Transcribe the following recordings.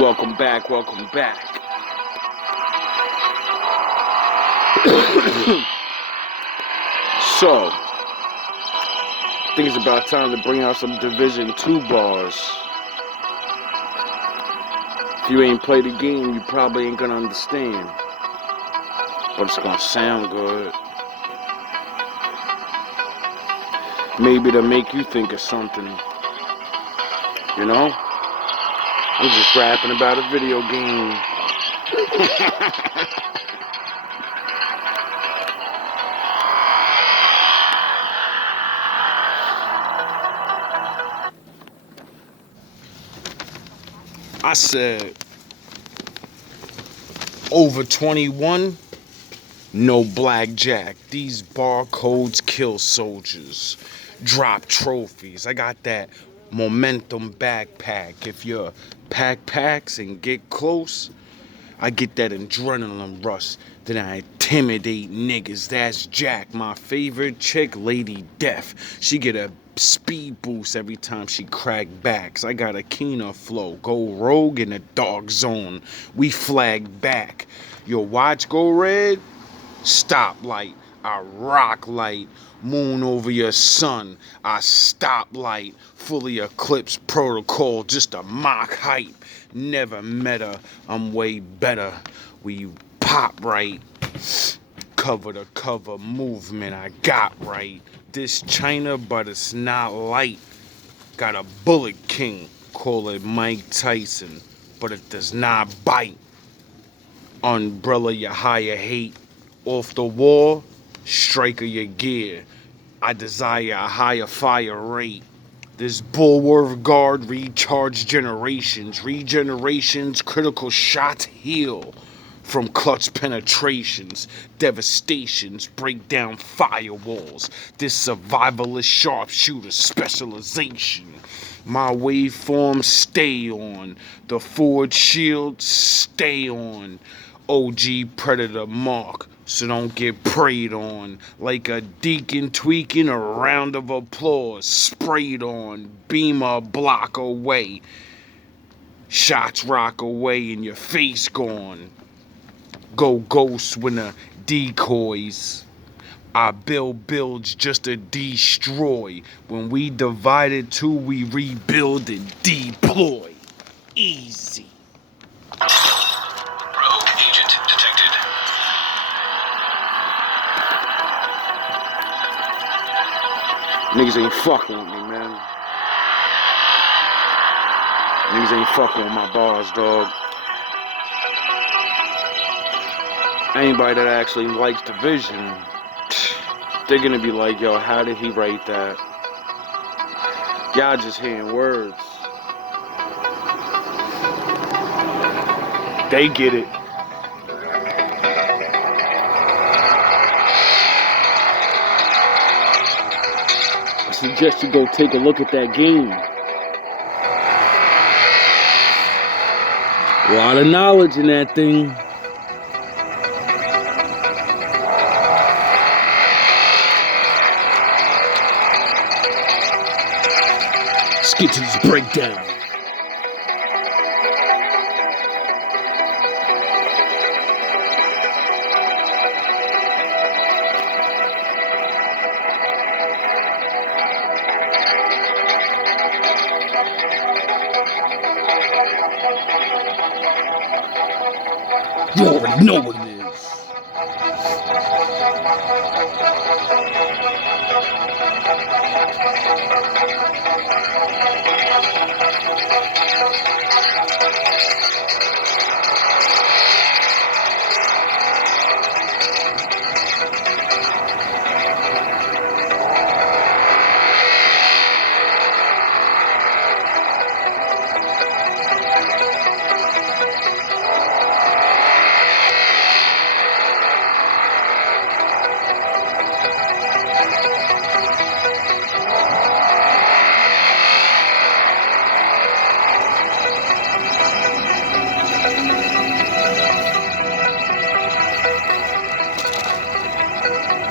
Welcome back, welcome back. So, I think it's about time to bring out some Division 2 bars. If you ain't played the game, you probably ain't gonna understand. But it's gonna sound good. Maybe to make you think of something. You know? I'm just rapping about a video game. I said, over 21, no blackjack. These barcodes kill soldiers, drop trophies. I got that momentum backpack. If you're pack packs and get close, I get that adrenaline rush. Then I intimidate niggas. That's Jack, my favorite chick, Lady Death. She get a speed boost every time she crack backs. I got a keener flow. Go rogue in a dark zone. We flag back. Your watch go red? Stop light. I rock light. Moon over your sun. I stop light. Fully eclipse protocol. Just a mock hype. Never met her. I'm way better. We pop right. Cover to cover movement I got right. This China, but it's not light. Got a bullet king. Call it Mike Tyson. But it does not bite. Umbrella your higher hate. Off the wall, striker your gear. I desire a higher fire rate. This bulwark guard recharge generations. Regenerations, critical shots heal. From clutch penetrations, devastations, break down firewalls. This survivalist sharpshooter specialization. My waveform stay on. The forward shield stay on. OG predator mark, so don't get preyed on. Like a deacon tweaking, a round of applause sprayed on. Beamer a block away. Shots rock away and your face gone. Go ghost when the decoys. I build builds just to destroy. When we divided two, we rebuild and deploy. Easy. Rogue agent detected. Niggas ain't fucking with me, man. Niggas ain't fucking with my bars, dog. Anybody that actually likes Division, they're gonna be like, yo, how did he write that? Y'all just hearing words. They get it. I suggest you go take a look at that game. A lot of knowledge in that thing. Let's get to this breakdown. You already know what it is.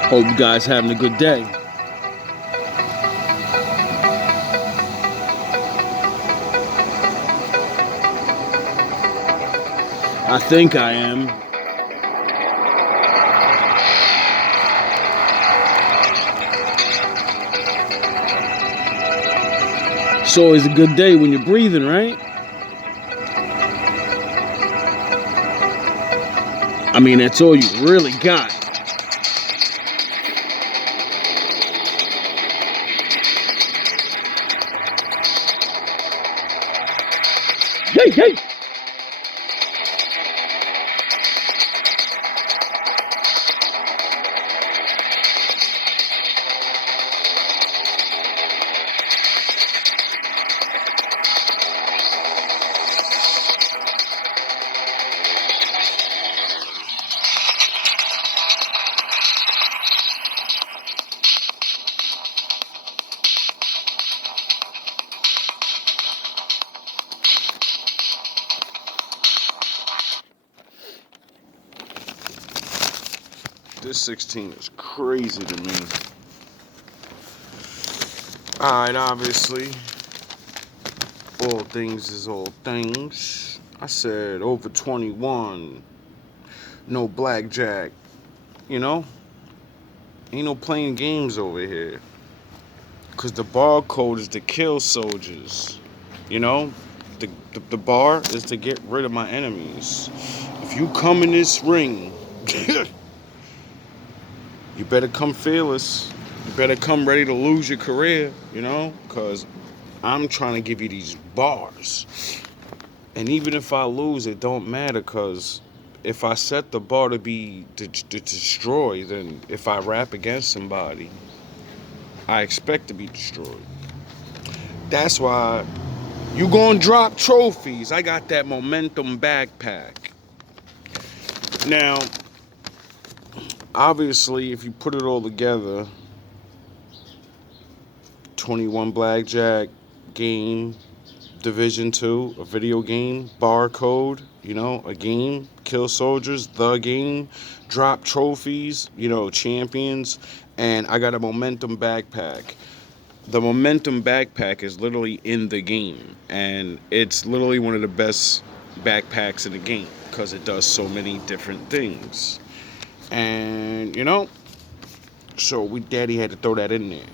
Hope you guys having a good day. I think I am. It's always a good day when you're breathing, right? I mean, that's all you really got. Yay, yay! This 16 is crazy to me. Alright, obviously, all things is all things. I said over 21, no blackjack, you know? Ain't no playing games over here. Because the barcode is to kill soldiers, you know? The bar is to get rid of my enemies. If you come in this ring, you better come fearless. You better come ready to lose your career, you know? Because I'm trying to give you these bars. And even if I lose, it don't matter, because if I set the bar to be to destroy, then if I rap against somebody, I expect to be destroyed. That's why you gonna drop trophies. I got that momentum backpack. Now, obviously, if you put it all together, 21 blackjack game, Division 2, a video game, barcode, you know, a game, kill soldiers, the game, drop trophies, you know, champions, and I got a momentum backpack. The momentum backpack is literally in the game, and it's literally one of the best backpacks in the game because it does so many different things. And, you know, so Daddy had to throw that in there.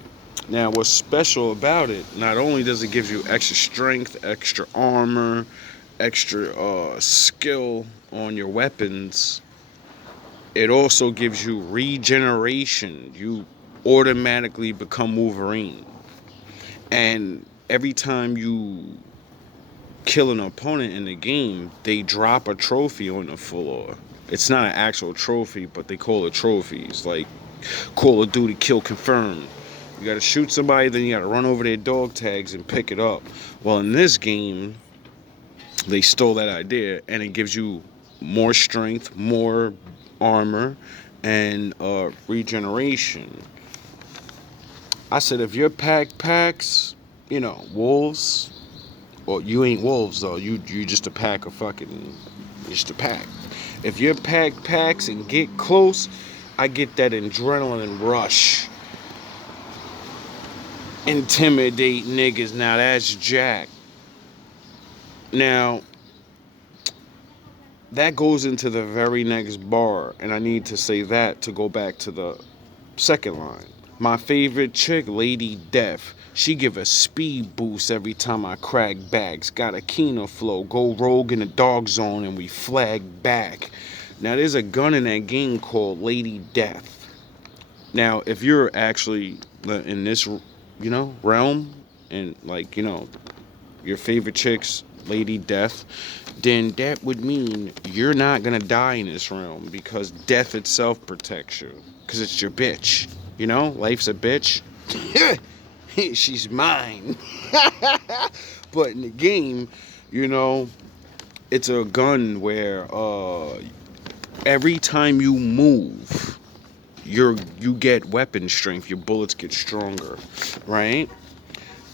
Now, what's special about it, not only does it give you extra strength, extra armor, extra skill on your weapons, it also gives you regeneration. You automatically become Wolverine. And every time you kill an opponent in the game, they drop a trophy on the floor. It's not an actual trophy, but they call it trophies. Like Call of Duty kill confirmed. You gotta shoot somebody, then you gotta run over their dog tags and pick it up. Well, in this game, they stole that idea, and it gives you more strength, more armor, and regeneration. I said, if your pack packs, you know, wolves, or you ain't wolves though, you just a pack of fucking, just a pack. If your pack packs and get close, I get that adrenaline rush. Intimidate niggas. Now that's Jack. Now, that goes into the very next bar, and I need to say that to go back to the second line. My favorite chick, Lady Death. She give a speed boost every time I crack bags. Got a keener flow. Go rogue in the dog zone and we flag back. Now, there's a gun in that game called Lady Death. Now, if you're actually in this, you know, realm, and like, you know, your favorite chick's Lady Death, then that would mean you're not gonna die in this realm, because death itself protects you, because it's your bitch. You know, life's a bitch. She's mine. But in the game, you know, it's a gun where every time you move, you get weapon strength, your bullets get stronger, right?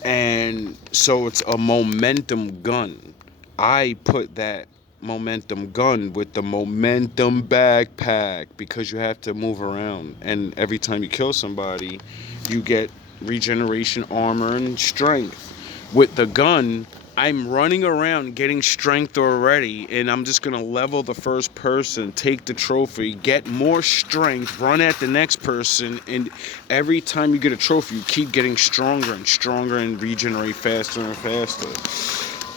And so it's a momentum gun. I put that momentum gun with the momentum backpack because you have to move around, and every time you kill somebody, you get regeneration, armor, and strength. With the gun, I'm running around getting strength already, and I'm just gonna level the first person, take the trophy, get more strength, run at the next person, and every time you get a trophy, you keep getting stronger and stronger and regenerate faster and faster.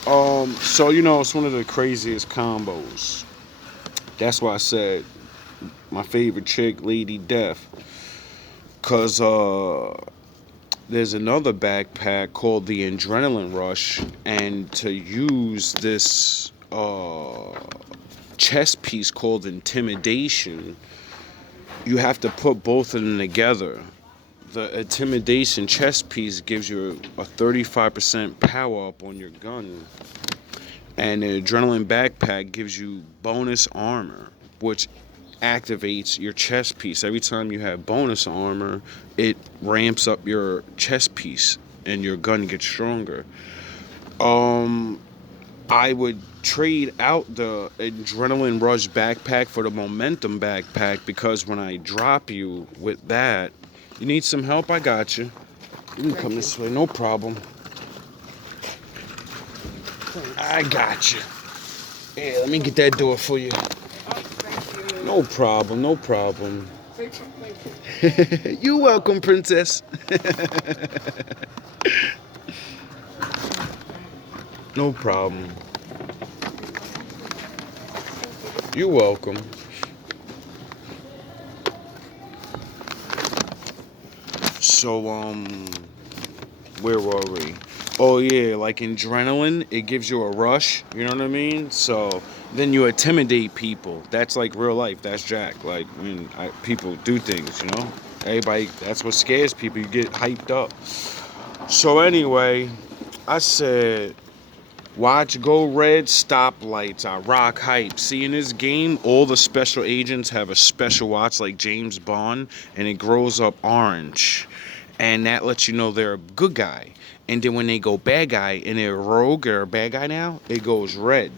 So it's one of the craziest combos. That's why I said my favorite chick, Lady Death, cause there's another backpack called the Adrenaline Rush, and to use this chess piece called Intimidation, you have to put both of them together. The Intimidation chess piece gives you a 35% power up on your gun, and the Adrenaline backpack gives you bonus armor, which activates your chest piece. Every time you have bonus armor, it ramps up your chest piece and your gun gets stronger. I would trade out the Adrenaline Rush backpack for the Momentum backpack, because when I drop you with that, you need some help, I got you. You can come this way, no problem. I got you. Yeah, let me get that door for you. No problem, no problem. You're welcome, princess. No problem. You're welcome. So, where were we? Oh yeah, like adrenaline, it gives you a rush, you know what I mean? So then you intimidate people. That's like real life. That's Jack. Like, people do things, Everybody, that's what scares people. You get hyped up. So anyway, I said, watch go red stoplights. I rock hype. See, in this game, all the special agents have a special watch like James Bond, and it grows up orange. And that lets you know they're a good guy. And then when they go bad guy and they're a rogue or a bad guy now, it goes red.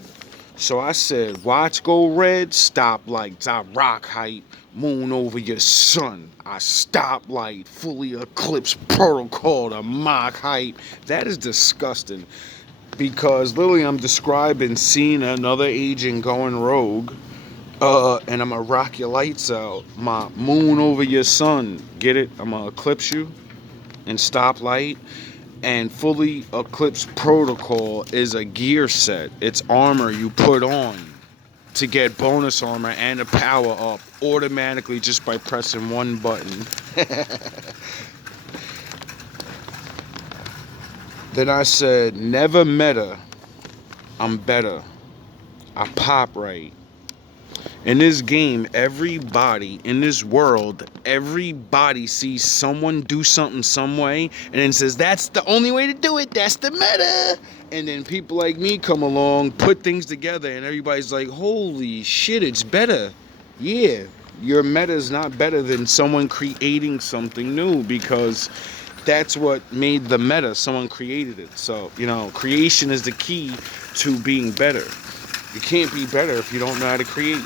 So I said, watch go red, stoplights. I rock height, moon over your sun. I stoplight, fully eclipse protocol to mock height. That is disgusting, because literally I'm describing seeing another agent going rogue, and I'm gonna rock your lights out. My moon over your sun. Get it? I'm gonna eclipse you and stoplight. And fully eclipse protocol is a gear set. It's armor you put on to get bonus armor and a power up automatically just by pressing one button. Then I said, never meta, I'm better. I pop right. In this game, everybody in this world, everybody sees someone do something some way and then says, that's the only way to do it. That's the meta. And then people like me come along, put things together, and everybody's like, holy shit, it's better. Yeah, your meta is not better than someone creating something new, because that's what made the meta. Someone created it. So, creation is the key to being better. You can't be better if you don't know how to create.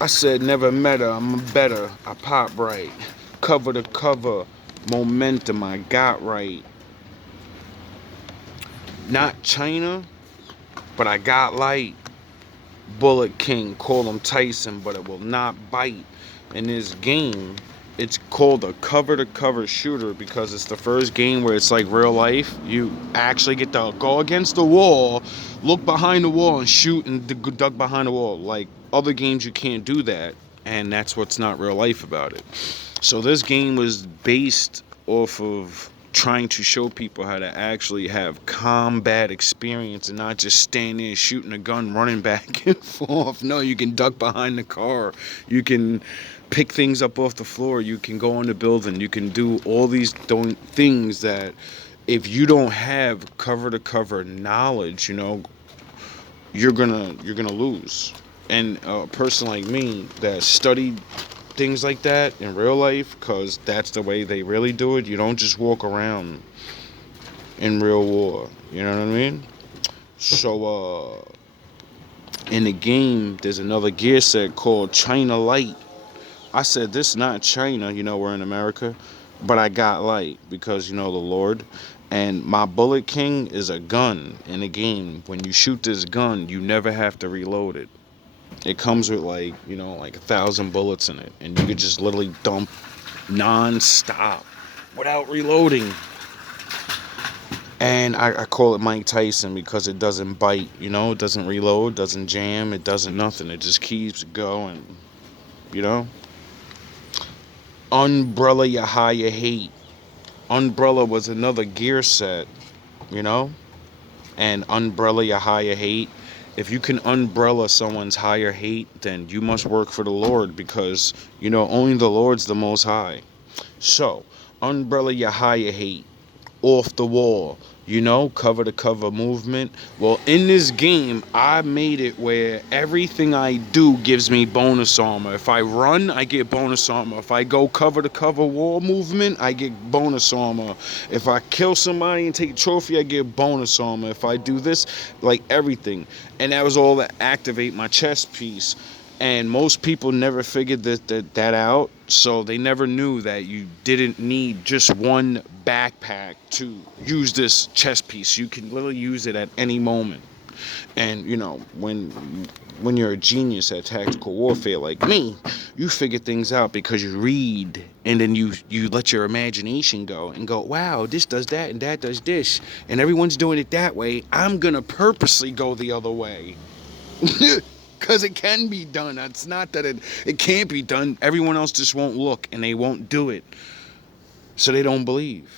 I said, never meta, I'm better. I pop right. Cover to cover. Momentum, I got right. Not China, but I got light. Bullet King, call him Tyson, but it will not bite. In this game, it's called a cover-to-cover shooter, because it's the first game where it's like real life. You actually get to go against the wall, look behind the wall, and shoot and duck behind the wall. Like other games, you can't do that, and that's what's not real life about it. So this game was based off of trying to show people how to actually have combat experience and not just stand there shooting a gun, running back and forth. No, you can duck behind the car. You can pick things up off the floor. You can go in the building. You can do all these things that if you don't have cover-to-cover knowledge, you're gonna lose. And a person like me that studied things like that in real life, because that's the way they really do it. You don't just walk around in real war. You know what I mean? So, in the game, there's another gear set called China Light. I said, this is not China, we're in America, but I got light because, the Lord. And my Bullet King is a gun in the game. When you shoot this gun, you never have to reload it. It comes with like, like 1,000 bullets in it. And you could just literally dump non-stop without reloading. And I call it Mike Tyson because it doesn't bite, it doesn't reload, doesn't jam, it doesn't nothing. It just keeps going, Umbrella, you high, you hate. Umbrella was another gear set, and Umbrella, you high, you hate. If you can umbrella someone's higher hate, then you must work for the Lord because, only the Lord's the most high. So, umbrella, you high, you hate. Off the wall, cover to cover movement. Well, in this game, I made it where everything I do gives me bonus armor. If I run, I get bonus armor. If I go cover to cover wall movement, I get bonus armor. If I kill somebody and take a trophy, I get bonus armor. If I do this, like everything. And that was all to activate my chest piece. And most people never figured that out, so they never knew that you didn't need just one backpack to use this chest piece. You can literally use it at any moment. And when you're a genius at tactical warfare like me, you figure things out because you read, and then you let your imagination go and go, wow, this does that and that does this, and everyone's doing it that way. I'm gonna purposely go the other way. Because it can be done. It's not that it can't be done. Everyone else just won't look and they won't do it. So they don't believe,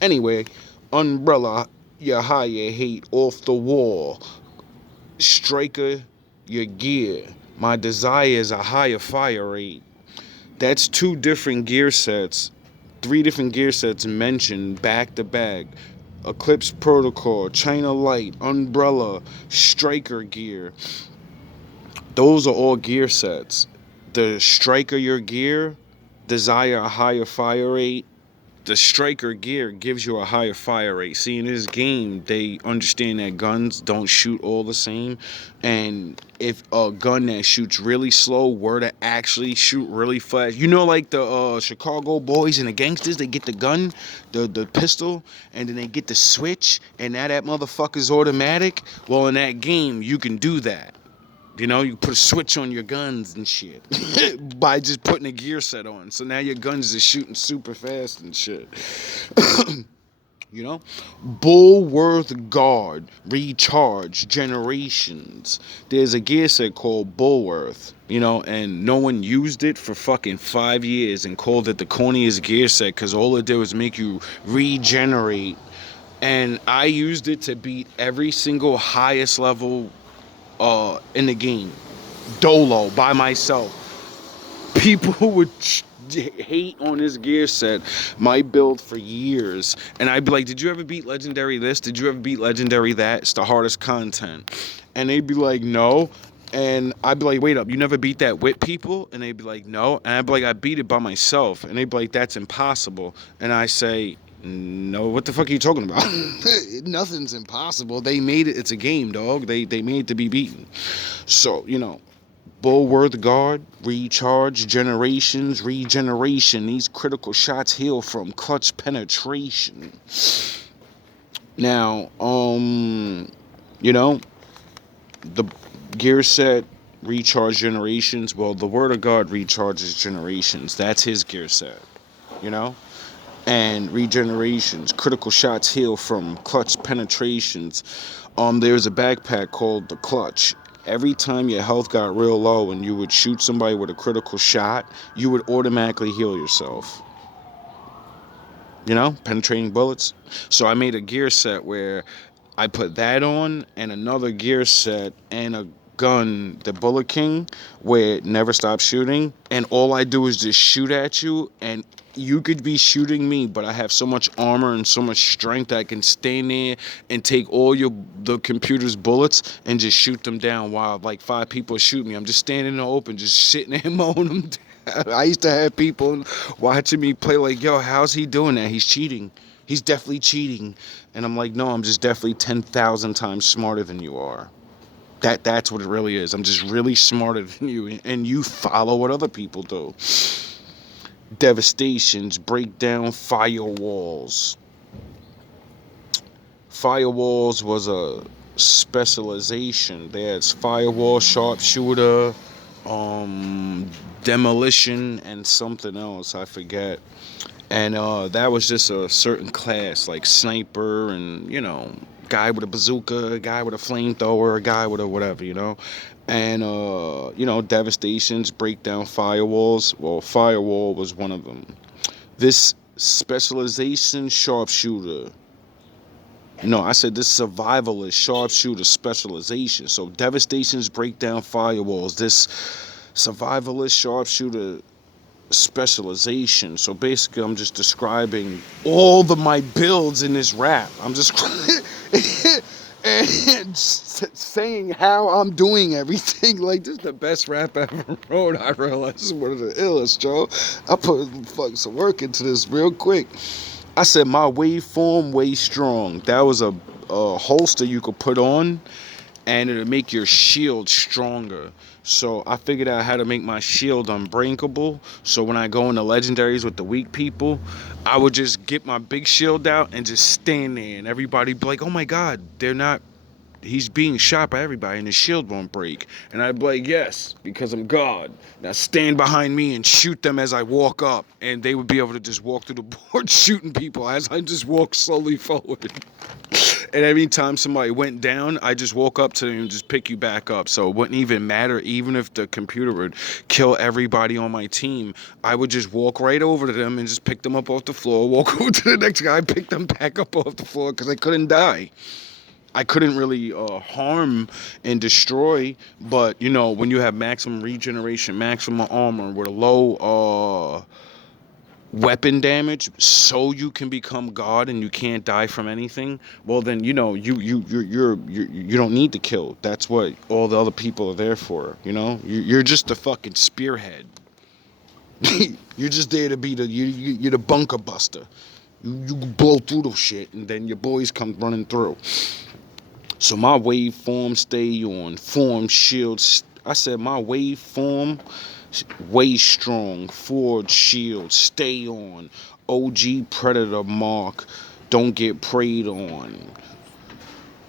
Anyway, umbrella, your high, your hate, off the wall. Striker, your gear. My desire is a higher fire rate. That's 2 different gear sets. 3 different gear sets mentioned back to back. Eclipse Protocol, China Light, Umbrella, Striker gear. Those are all gear sets. The Striker, your gear, desire a higher fire rate. The Striker gear gives you a higher fire rate. See, in this game, they understand that guns don't shoot all the same. And if a gun that shoots really slow were to actually shoot really fast, like the Chicago boys and the gangsters, they get the gun, the pistol, and then they get the switch, and now that motherfucker's automatic. Well, in that game, you can do that. You put a switch on your guns and shit by just putting a gear set on. So now your guns are shooting super fast and shit. Bulworth Guard, Recharge, Generations. There's a gear set called Bulworth, and no one used it for fucking 5 years and called it the corniest gear set because all it did was make you regenerate. And I used it to beat every single highest level in the game, dolo, by myself. People would hate on this gear set, my build for years, and I'd be like, did you ever beat legendary this? Did you ever beat legendary that? It's the hardest content. And they'd be like, no. And I'd be like, wait up, you never beat that with people? And they'd be like, no. And I'd be like, I beat it by myself. And they'd be like, that's impossible. And I say, no, what the fuck are you talking about? Nothing's impossible. They made it. It's a game, dog. They made it to be beaten. So, Bulworth Guard, Recharge, Generations, Regeneration. These critical shots heal from clutch penetration. Now, the gear set, Recharge Generations. Well, the Word of God recharges generations. That's his gear set, and regenerations, critical shots heal from clutch penetrations. There's a backpack called the Clutch. Every time your health got real low and you would shoot somebody with a critical shot, you would automatically heal yourself. Penetrating bullets. So I made a gear set where I put that on and another gear set and a gun, the Bullet King, where it never stops shooting, and all I do is just shoot at you, and you could be shooting me, but I have so much armor and so much strength that I can stand there and take all the computer's bullets and just shoot them down while like 5 people shoot me. I'm just standing in the open, just sitting there mowing them down. I used to have people watching me play like, yo, how's he doing that? He's cheating. He's definitely cheating. And I'm like, no, I'm just definitely 10,000 times smarter than you are. That's what it really is. I'm just really smarter than you, and you follow what other people do. Devastations, break down firewalls. Firewalls was a specialization. There's firewall, sharpshooter, um, demolition, and something else. I forget. And that was just a certain class, like sniper, and guy with a bazooka, a guy with a flamethrower, a guy with a whatever, and devastations, break down firewalls. Well, firewall was one of them. This specialization sharpshooter. No, I said this survivalist sharpshooter specialization. So devastations break down firewalls. This survivalist sharpshooter specialization. So basically, I'm just describing all my builds in this rap. I'm just and saying how I'm doing everything. Like, this is the best rap I ever wrote. I realize this is one of the illest, Joe. I put some work into this real quick. I said my waveform way strong. That was a holster you could put on, and it'll make your shield stronger. So I figured out how to make my shield unbreakable. So when I go into legendaries with the weak people, I would just get my big shield out and just stand there, and everybody be like, "Oh my God, he's being shot by everybody and his shield won't break." And I'd be like, "Yes, because I'm God. Now stand behind me and shoot them as I walk up." And they would be able to just walk through the board shooting people as I just walk slowly forward. And every time somebody went down, I just walk up to them and just pick you back up. So it wouldn't even matter, even if the computer would kill everybody on my team. I would just walk right over to them and just pick them up off the floor, walk over to the next guy, pick them back up off the floor, because I couldn't die. I couldn't really harm and destroy, but when you have maximum regeneration, maximum armor with a low weapon damage, so you can become God and you can't die from anything. Well, then you don't need to kill. That's what all the other people are there for. You're just the fucking spearhead. You're just there to be you're the bunker buster. You blow through the shit, and then your boys come running through. So my waveform stay on. Form shields. I said my waveform way strong. Forge shield stay on. OG predator mark. Don't get preyed on.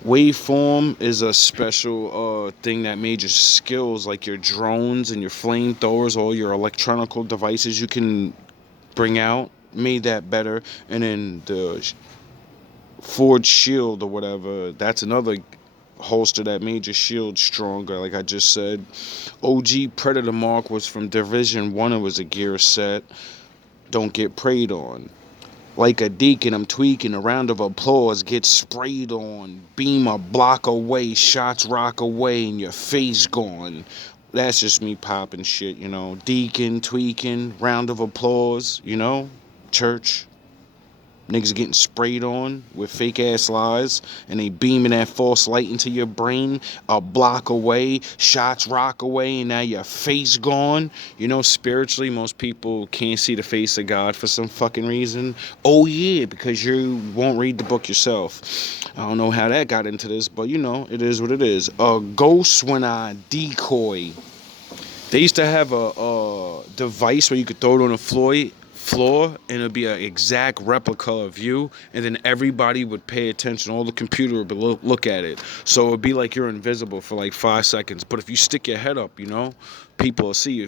Waveform is a special thing that made your skills, like your drones and your flamethrowers, all your electronical devices you can bring out, made that better. And then the Forge shield or whatever, that's another holster that made your shield stronger, like I just said. OG Predator Mark was from Division 1. It was a gear set. Don't get preyed on. Like a deacon, I'm tweaking. A round of applause gets sprayed on. Beam a block away, shots rock away, and your face gone. That's just me popping shit, Deacon, tweaking, round of applause, church. Niggas getting sprayed on with fake ass lies, and they beaming that false light into your brain a block away, shots rock away, and now your face gone. Spiritually, most people can't see the face of God for some fucking reason. Oh yeah, because you won't read the book yourself. I don't know how that got into this, but it is what it is. Ghosts when I decoy. They used to have a device where you could throw it on the floor, and it'd be an exact replica of you, and then everybody would pay attention. All the computer would look at it, so it'd be like you're invisible for like 5 seconds. But if you stick your head up, people will see you.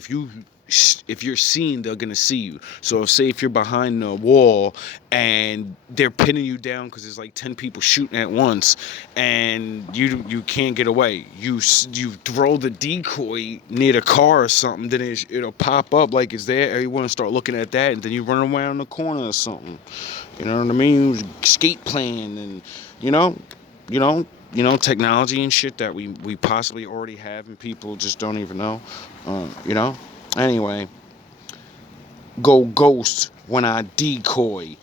If you're seen, they're gonna see you. So if you're behind the wall and they're pinning you down because there's like 10 people shooting at once, and you can't get away, you throw the decoy near the car or something, then it'll pop up like it's there. Everyone start looking at that, and then you run around the corner or something. You know what I mean? Skate plan, and technology and shit that we possibly already have, and people just don't even know. Anyway, go ghost when I decoy.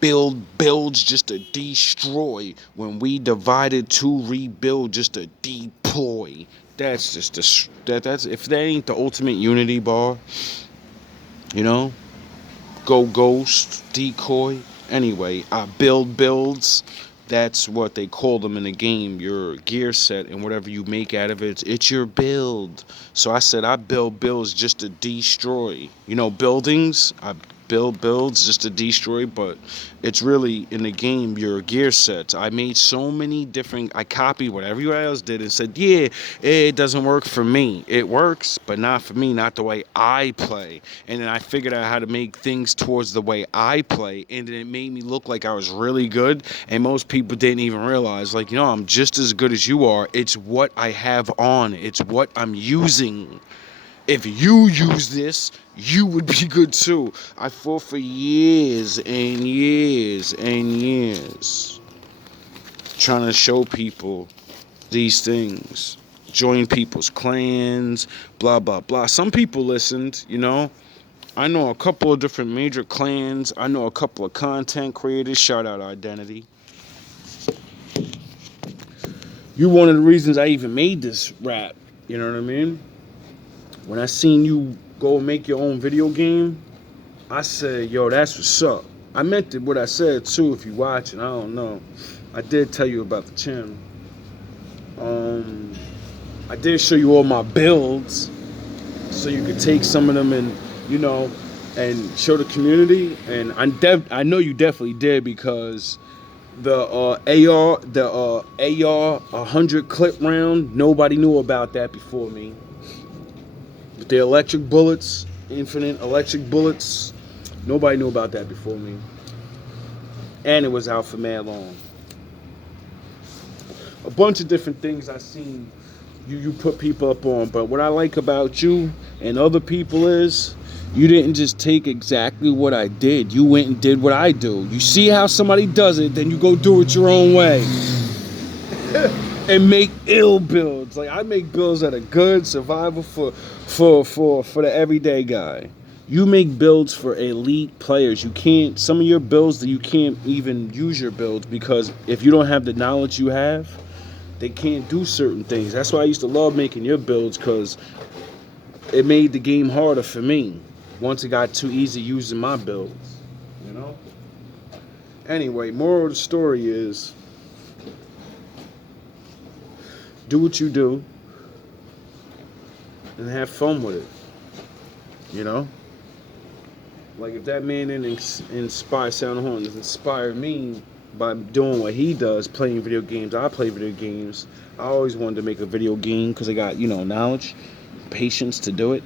Build builds just to destroy. When we divided to rebuild just to deploy. That's just that's if that ain't the ultimate unity bar, go ghost, decoy. Anyway, I build builds. That's what they call them in the game. Your gear set and whatever you make out of it, it's your build. So I said I build builds just to destroy. Buildings. I build builds just to destroy, but it's really in the game your gear sets. I made so many different. I copied what everybody else did and said, yeah, it doesn't work for me. It works, but not for me, not the way I play. And then I figured out how to make things towards the way I play, and then it made me look like I was really good. And most people didn't even realize, like, I'm just as good as you are. It's what I have on. It's what I'm using. If you use this, you would be good too. I fought for years and years and years trying to show people these things. Join people's clans, blah, blah, blah. Some people listened, I know a couple of different major clans. I know a couple of content creators. Shout out Identity. You're one of the reasons I even made this rap. You know what I mean? When I seen you go make your own video game, I said, yo, that's what's up. I meant what I said too. If you watching, I don't know. I did tell you about the channel. I did show you all my builds, so you could take some of them and and show the community. And I know you definitely did, because the AR 100 clip round, nobody knew about that before me. But the electric bullets, infinite electric bullets, nobody knew about that before me. And it was out for mad long. A bunch of different things I seen you put people up on. But what I like about you and other people is you didn't just take exactly what I did. You went and did what I do. You see how somebody does it, then you go do it your own way. And make ill builds. Like, I make builds that are good, survival for the everyday guy. You make builds for elite players. You can't, some of your builds that you can't even use your builds, because if you don't have the knowledge you have, they can't do certain things. That's why I used to love making your builds, because it made the game harder for me once it got too easy using my builds, Anyway, moral of the story is, do what you do and have fun with it, Like, if that man didn't inspire Sound Horn, inspired me by doing what he does, playing video games. I play video games. I always wanted to make a video game because I got, knowledge, patience to do it.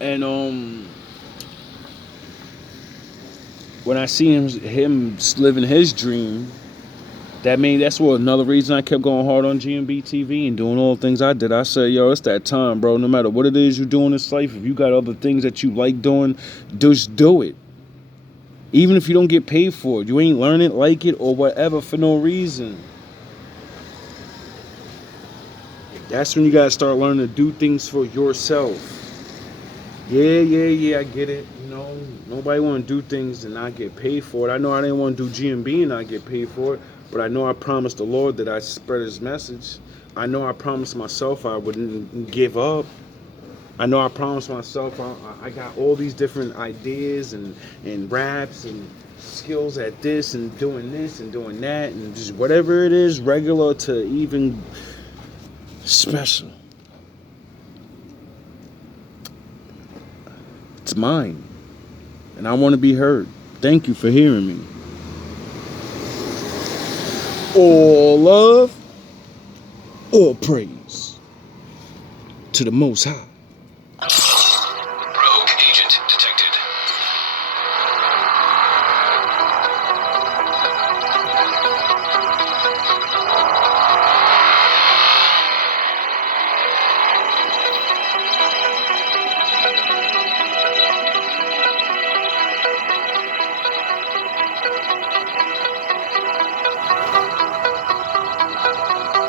And when I see him living his dream, that's what another reason I kept going hard on GMB TV and doing all the things I did. I said, yo, it's that time, bro. No matter what it is you do in this life, if you got other things that you like doing, just do it. Even if you don't get paid for it, you ain't learn it, like it, or whatever for no reason. That's when you gotta start learning to do things for yourself. Yeah, I get it. Nobody want to do things and not get paid for it. I know I didn't want to do GMB and not get paid for it, but I know I promised the Lord that I'd spread his message. I know I promised myself I wouldn't give up. I know I promised myself I got all these different ideas and raps and skills at this and doing that and just whatever it is, regular to even special. It's mine. And I want to be heard. Thank you for hearing me. All love, all praise to the Most High. Rogue agent detected.